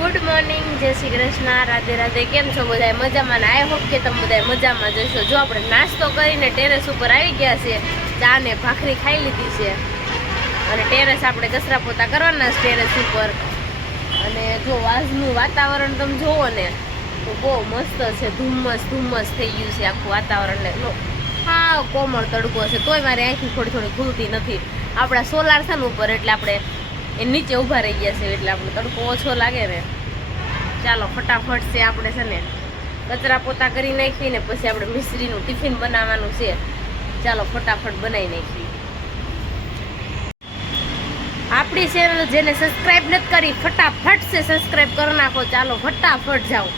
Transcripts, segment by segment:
Good morning, જય શ્રી કૃષ્ણ, રાધે રાધે. કેમ છો બધા? મજામાં? આઈ હોપ કે તમે બધા મજામાં જશો. જો આપણે નાસ્તો કરીને ટેરેસ ઉપર આવી ગયા છે, ચા ને ભાખરી ખાઈ લીધી છે અને ટેરેસ આપણે કચરા પોતા કરવાના છે ટેરેસ ઉપર. અને જો આજનું વાતાવરણ તમે જોવો ને તો બહુ મસ્ત છે. ધુમ્મસ થઈ ગયું છે આખું વાતાવરણ. હા, કોમળ તડકો છે, તોય મારી આંખી થોડી ખુલતી નથી. આપણા સોલાર છે ને ઉપર, એટલે આપણે એ નીચે ઊભા રહી ગયા છે, એટલે આપણો તડકો ઓછો લાગે ને. ચાલો ફટાફટ છે આપણે છે ને કચરા પોતા કરી નાખીને પછી આપણે મિશ્રીનું ટિફિન બનાવવાનું છે. ચાલો ફટાફટ બનાવી નાખીએ. આપણી ચેનલ જેને સબસ્ક્રાઇબ નથી કરી, ફટાફટ છે સબસ્ક્રાઇબ કરી નાખો. ચાલો ફટાફટ જાઓ,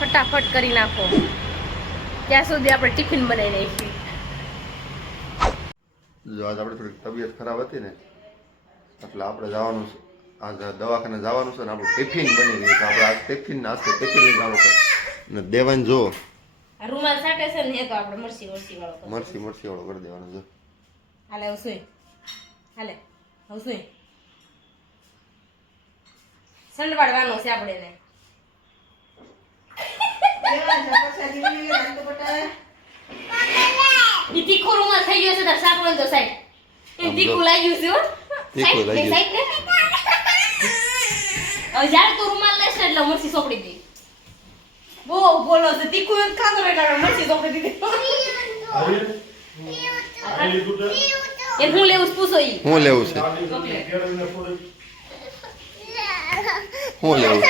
ફટાફટ કરી નાખો. ત્યાં સુધી આપણે ટિફિન બનાવી નાખીએ. જો આજ આપણે થોડી તબિયત ખરાબ હતી ને, એટલે આપણે જવાનું છે, આજે દવાખાને જવાનું છે ને આપણું ટિફિન બની ગયું. આપણે આ ટિફિન નાસ્તે ટિફિન લઈ જવાનું છે. અને દેવાન જો રૂમાલ સાટે છે ને, એ તો આપણે મરસી વાળો મરસી વાળો કરી દેવાનો છે. હાલે હવસુઈ, હાલે હવસુઈ સંડવાડવાનો છે આપણે ને. ઈ તીખો રૂમાલ થઈ ગયો છે તાર સાકરો તો સાઈડ. એ તીખું લાગ્યું છે હો. તીખું લાગ્યું. સાઈડ ને. હવે જ્યારે તું રૂમાલ લેશે એટલે મરસી સોપડી દે. બહુ બોલો છે, તીખું એક ખાતો એટલે મરસી સોપડી દે. એ હું લેવું પૂછો ઈ. હું લેવું છે? હું લેવું?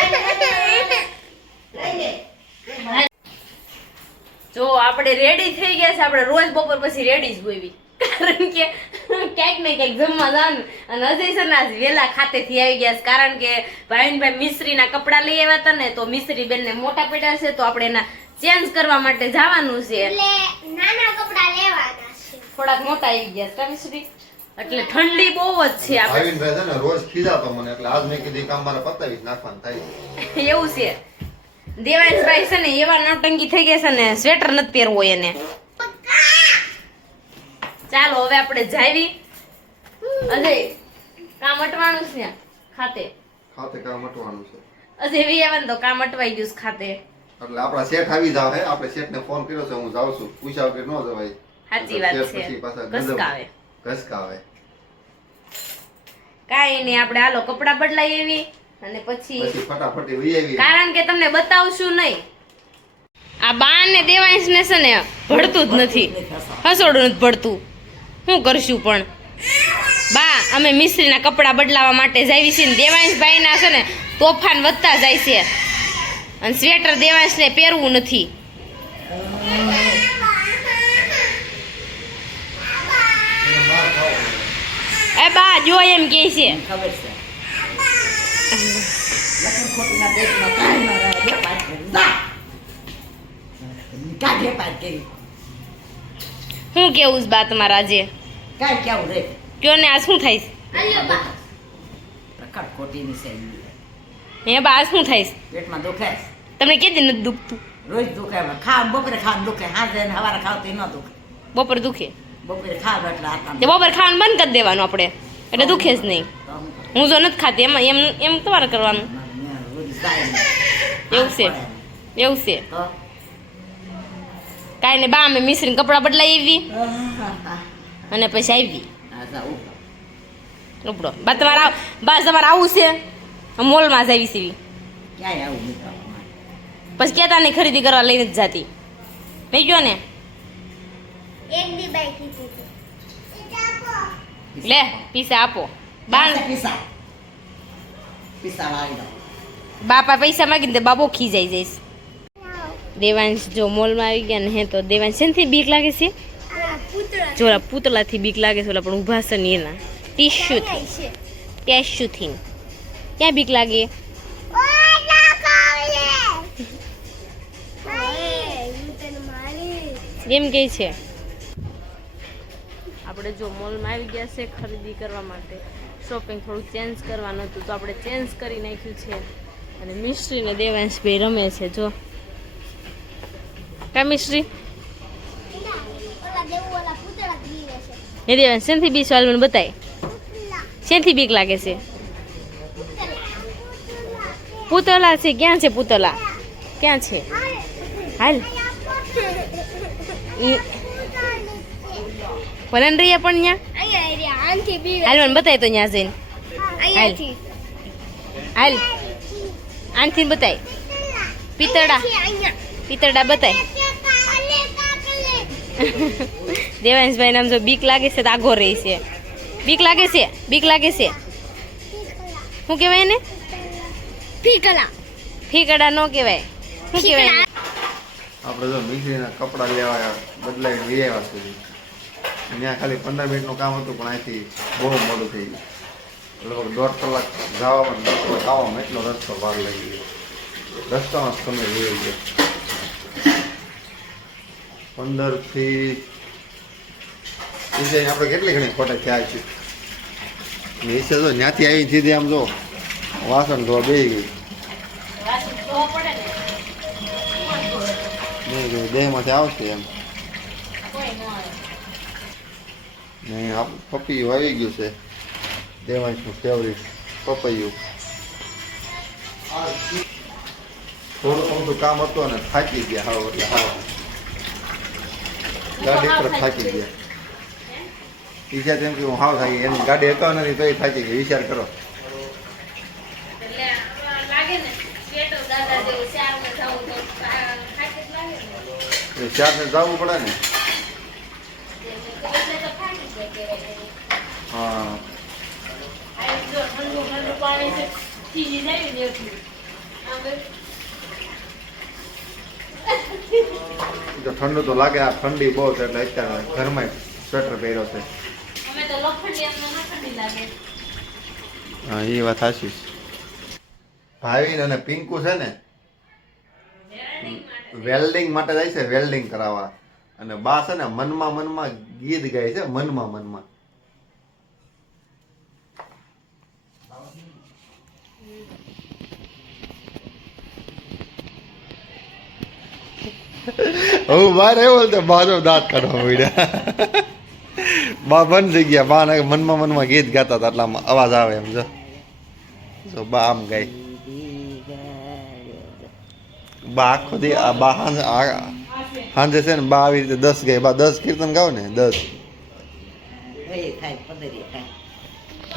જો આપણે રેડી થઈ ગયા છે. આપણે રોજ બપોર પછી રેડી જ હોઈવી, કારણ કે ક્યાંક ને ક્યાંક જમવા જવાનું. અને અજય સર ના વેલા ખાતેથી આવી ગયા છે, કારણ કે ભાઈ મિસ્ત્રીના કપડા લઈ આવ્યા હતા ને, તો મિસ્ત્રી બેન ને મોટા પેટા છે, તો આપણે એના ચેન્જ કરવા માટે જવાનું છે. નાના કપડા લેવાના છે, થોડાક મોટા આવી ગયા છે મિસ્ત્રી, એટલે ઠંડી બહુ જ છે. આપણે આવીને છે ને રોજ ખીજાતો મને, એટલે આજ મેં કીધું કામ મારે પતાવી નાખવાનું થાય. એવું છે. દેવાંશભાઈ છે ને એવા નોટંકી થઈ ગયા છે ને, સ્વેટર નથી પહેરવો એને. ચાલો હવે આપણે જાવી. અજય કામ અટવાનું છે ખાતે કામ અટવાનું છે. અજય વિયાવન તો કામ અટવાઈ ગયું છે ખાતે. એટલે આપણા શેઠ આવી જાવ હે. આપણે શેઠને ફોન કર્યો છે, હું જાઉં છું. પૂછ્યા વગર ન જવાય. સાચી વાત છે. ઘસકાવે. કાઈ નહીં, આપણે હાલો કપડા બદલાઈ એવી અને પછી ફટાફટ વહી આવી. કારણ કે તમને બતાવશું નહીં. આ બા ને દેવાંશ ને છે ને ભળતું જ નથી, હસોડું નથી ભળતું. શું કરશું પણ બા, અમે મિસ્ત્રીના કપડા બદલાવા માટે જાવી છીએ. દેવાંશભાઈ ના છે ને તોફાન વધતા જાય છે, અને સ્વેટર દેવાંશ ને પહેરવું નથી. એ બા જો એમ કે છે, ખબર છે. લખન ખોટીના પેટમાં કાંઈ ન રહે. બે પાટ કરી જા. કાઢે પાટ કરી. શું કેવું છે બા તમારા? આજે કાંઈ કેવું રે. કયો ને, આ શું થાય છે? લખન ખોટીની છે. હે બા, આ શું થાય છે? પેટમાં દુખે છે. તમને કેદી નથી દુખતું? રોજ દુખે. બપોરે ખાવાનું દુખે, હાજે ને સવારે ખાવ તો ન દુખે. બપોર દુખે? બપોરે ખાવ એટલે આતા તે બપોર ખાવાનું બંધ કરી દેવાનું આપણે, એટલે દુખે જ નહીં. હું જો નથી ખાતી એમ એમ એમ તમારે કરવાનું. એવું છે? એવું છે? કાંઈ નહીં બા, અમે મિશ્રીને કપડાં બદલાઈ આવી અને પછી આવી ઉપડો. બા તમારે આવું છે? મોલમાં જ આવી સીવી ક્યાંય આવું નહીં. પછી કહેતા નહીં ખરીદી કરવા લઈને જ જાતી. નહીં ગયો ને? એક દી બાઈ કીધું લે પૈસા આપો. બા પીસા વાળી દો. બાપા પૈસા માગીને તે બાબો ખીજાઈ જઈશ. દેવાંશ જો મોલમાં આવી ગયા ને, હે તો દેવાંશ શેનથી બીક લાગે છે? જો ઓલા પૂતળાથી બીક લાગે છે, ઓલા પણ ઊભા છે ને એના ટીશ્યુથી. ક્યાં બીક લાગે? એમ કે છે. આપણે જો મોલમાં આવી ગયા છે ખરીદી કરવા માટે, શોપિંગ થોડું ચેન્જ કરવાનું હતું, તો આપણે ચેન્જ કરી નાખ્યું છે. અને મિસ્ત્રી ને દેવાંશભાઈ રમે છે. જો કા મિસ્ત્રી એ દેવાંશ શેનથી બી સવાલ મને બતાય. શેનથી બીક લાગે છે? પૂતળા છે, ક્યાં છે પૂતળા? ક્યાં છે? હાલ ઈ ભલે ને રહીએ પણ ત્યાં અહીંયા આનથી બી હાલ મને બતાય તો ત્યાં જઈને અહીંયાથી હાલ આનથી બતાય પિતળા પિતળા બતાય દેવાંશભાઈ નામ જો બીક લાગે છે તો આગો રહી છે. બીક લાગે છે, બીક લાગે છે. શું કહેવાય એને? પીકલા ફીકડા નો કહેવાય. શું કહેવાય એને? આપણે જો મિશ્રીના કપડાં લેવા બદલાઈને લઈ આવ્યા સુધી ત્યાં ખાલી 15 મિનિટનું કામ હતું, પણ અહીંથી બહુ મોડું થઈ ગયું. લગભગ 1.5 કલાક જવામાં 10 કલાક આવવામાં એટલો રસ્તો વાર લાગી ગયો. રસ્તામાં જ સમય વહી ગયો. 15 થી આપણે કેટલી ઘણી ખોટા થયા છે. નીચે જો ત્યાંથી આવી સીધી આમ જો વાસણ ધોવા બેસી ગઈ. દેહમાંથી આવશે એમ ને પપૈયું આવી ગયું છે. દેવાંશનું ફેવરિટ પપૈયું. થોડું અમથું કામ હતું અને થાકી ગયા હાવ એટલે હાવ ગાડી પર થાકી ગયા. ઈચ્છા તેમ કે હું હાવ થાકી એની ગાડી હકાવ નથી તો થાકી ગઈ. વિચાર કરો. ચારને જવું પડે ને. હા તો ઠંડુ તો લાગે. આ ઠંડી બહુ છે એટલે અત્યારે ઘરમાં સ્વેટર પહેર્યો છે. હા એ વાત સાચી. ભાવિન અને પિંકુ છે ને વેલ્ડિંગ માટે જાય છે, વેલ્ડિંગ કરાવવા. અને બા છે ને મનમાં ગીત ગાય છે. મનમાં હું બાર આવ્યો તો બાનો દાંત કાઢવા મળ્યા. બા બંધ થઈ ગયા. બા મનમાં ગીત ગાતા હતા એટલે અવાજ આવે એમ. જો બા આમ ગાય. બા આખો દી બા સાંજે છે ને બા આવી રીતે 10 ગાય. બા 10 કીર્તન ગાવ ને 10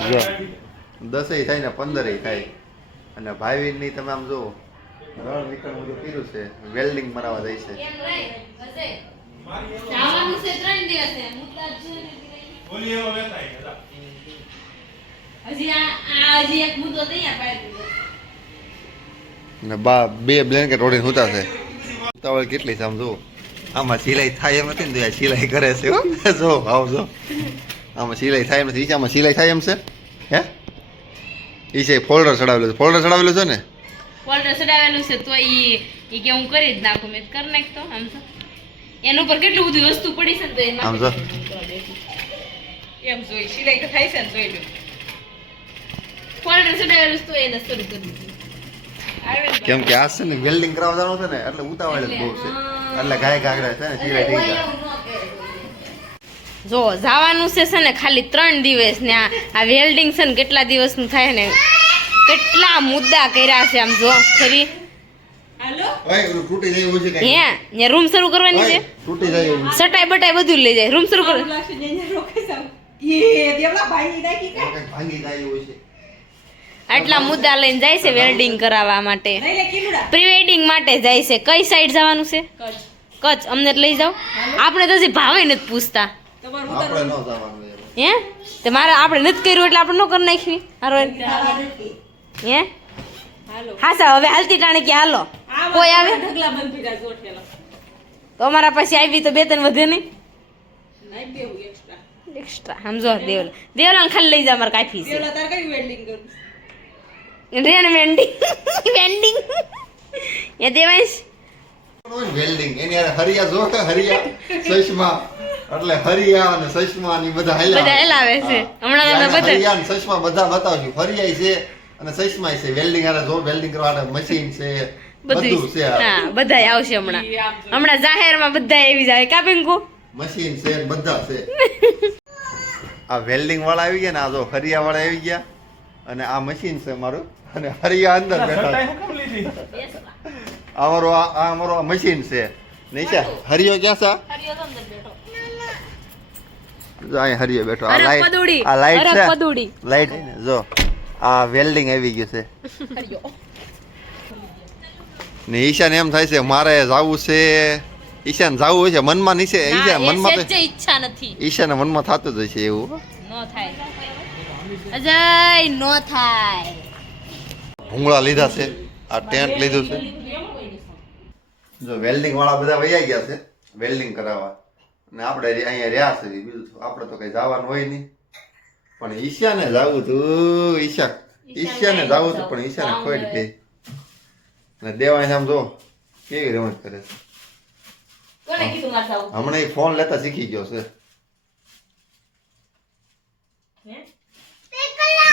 જો 10 થાય ને 15 થાય. અને ભાઈ ની તમે આમ જો રણ વિકરણ બધું પીરું છે. વેલ્ડિંગ બનાવવા જાય છે. ને બા 2 બ્લેન્કેટ ઓઢીને સૂતા છે. ઉતાવળ કેટલી છે આમ જો. આમાં સિલાઈ થાય એમ નથી ને તો સિલાઈ કરે છે. જો આવ જો આમાં સિલાઈ થાય એમ નથી. આમાં સિલાઈ થાય એમ છે. હે ઈ છે ફોલ્ડર ચડાવેલું છે. ફોલ્ડર ચડાવેલું છે ને ફોલ્ડર ચડાવેલું છે તો ઈ કે હું કરી જ નાખું. મેં કરી નાખતો આમ તો એના ઉપર કેટલું બધું વસ્તુ પડી છે ને તો આમ જો એમ જોઈ સિલાઈ તો થાય છે ને જોઈ લો. ફોલ્ડર ચડાવેલું તો એને શરૂ કરી દીધું. કેમ કે આ છે ને વેલ્ડિંગ કરાવવા જવાનું છે ને એટલે ઉતાવળ જ બહુ છે. એટલે ગાય ગાગડા છે ને સિલાઈ થઈ જાય. જો જવાનું છે ને ખાલી 3 દિવસ ને આ વેલ્ડિંગ છે ને કેટલા દિવસનું થાય ને કેટલા મુદ્દા કર્યા છે આમ જો ખરી. ઓય ઓલું તૂટી જાય એવું છે હે ને રૂમ શરૂ કરવાની છે. તૂટી જાય એવું. સટાઈ બટાઈ બધું લઈ જાય. રૂમ શરૂ કરો. ભાંગી જાય એવું છે. આટલા મુદ્દા લઈને જાય છે વેલ્ડિંગ કરાવવા માટે. પ્રી વેડિંગ માટે જાય છે. કઈ સાઈડ જવાનું છે? કચ્છ. અમને લઈ જાઓ. આપણે તો હજી ભાવે નથી પૂછતા. આપણે ન જવાનું યાર. હે તે મારે આપણે નથી કર્યું એટલે આપણે ન કરી નાખવી. હારો હે હા સા હવે હાલતી ટાણે કે હાલો કોઈ આવે તો અમારા પાસે આવી તો 2-3 વધે નહીં એક્સ્ટ્રા. સમજો દેવલાલ ખાલી લઈ જા. અમારે કાફી છે. રેન વેન્ડિંગ એ દેવાંશ વેલ્ડિંગ એની યાર હરિયા જો કે હરિયા સસમા એટલે હરિયા અને સસમા ની બધા હલાવે છે. હમણાં તમે બધા હરિયા અને સસમા બધા બતાવજો. હરિયા છે અને સસમા છે. વેલ્ડિંગ આરે જો વેલ્ડિંગ કરવા મશીન છે બધું છે. હા બધાય આવશે હમણાં જાહેરમાં બધા આવી જાય કા પિંકુ મશીન છે બધા છે. આ વેલ્ડિંગ વાળા આવી ગયા ને આ જો હરિયા વાળા આવી ગયા અને આ મશીન છે મારું અને હરિયા અંદર બેઠા શર્ટાઈ હું કેમ લીધી બેસવા. આ અમારો મશીન છે નીચે હરિયો ક્યાં છે હરિયો તો અંદર બેઠો. જો અહીંયા હરિયો બેઠો આ અરે લાઈટ પદુડી. આ લાઈટ અરે છે પદુડી. લાઈટ જો આ વેલ્ડિંગ આવી ગયું છે હરિયો. ને ઈશાને એમ થાય છે મારે જાવું છે ઈશાને જાવું હોય છે મનમાં નીચે ઈશા ના, એ મનમાં તો સહેજે ઈચ્છા નથી. ઈશાને મનમાં થતું જ હશે એવું નો થાય. અજય નો થાય. ભૂંગળા લીધા છે આ ટેન્ટ લીધું છે જો વેલ્ડિંગ વાળા બધા વૈયા ગયા છે વેલ્ડિંગ કરાવવા અને આપણે અહીંયા રહ્યા છે બીજું શું, આપણે તો કઈ જવાનું હોય નહીં પણ ઈશાને જાવું હતું ઈશાને જાવું હતું પણ ઈશાને ખોટ ગઈ અને દેવાય આમ જો કેવી રમત કરે છે કોને કીધું મારે જાવું? હમણાં એ ફોન લેતા શીખી ગયો છે હે?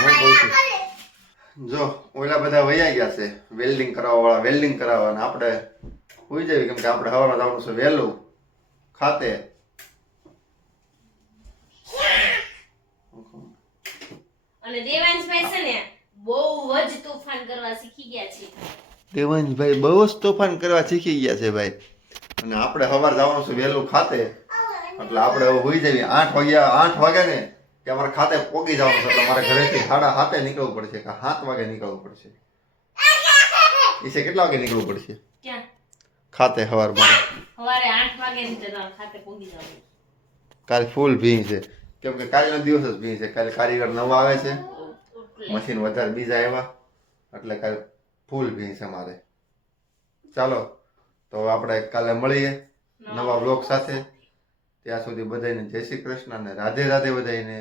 હું કહું છું જો ઓલા બધા વૈયા ગયા છે વેલ્ડિંગ કરાવવા વાળા વેલ્ડિંગ કરાવવા અને આપણે હોઈ જઈએ કેમ કે આપણે હવારમાં જવાનું છે વહેલું ખાતે અને દેવાંશભાઈ છે ને બહુ જ તોફાન કરવા શીખી ગયા છે. દેવાંશભાઈ બહુ જ તોફાન કરવા શીખી ગયા છે ભાઈ અને આપણે સવાર જવાનું છે વહેલું ખાતે એટલે આપણે હવે હોઈ જઈએ 8 વાગે ને કે અમારે ખાતે પોગી જવાનું છે એટલે મારે ઘરેથી 7:30 નીકળવું પડશે કે 7 વાગે નીકળવું પડશે ઈશે કેટલા વાગે નીકળવું પડશે ક્યાં? ખાતે સવારમાં સવારે 8 વાગે ની તમારા ખાતે પહોંચી જવાનું. કાલે ફૂલ ભીં છે કેમ કે કાલનો દિવસ જ ભીં છે કાલે કારીગર નવા આવે છે એટલે મશીન વધારે બીજા આવ્યા એટલે કાલે ફૂલ ભીં છે મારે ચાલો તો હવે આપણે કાલે મળીએ નવા બ્લોગ સાથે ત્યાં સુધી બધાને જય શ્રી કૃષ્ણ અને રાધે રાધે બધાને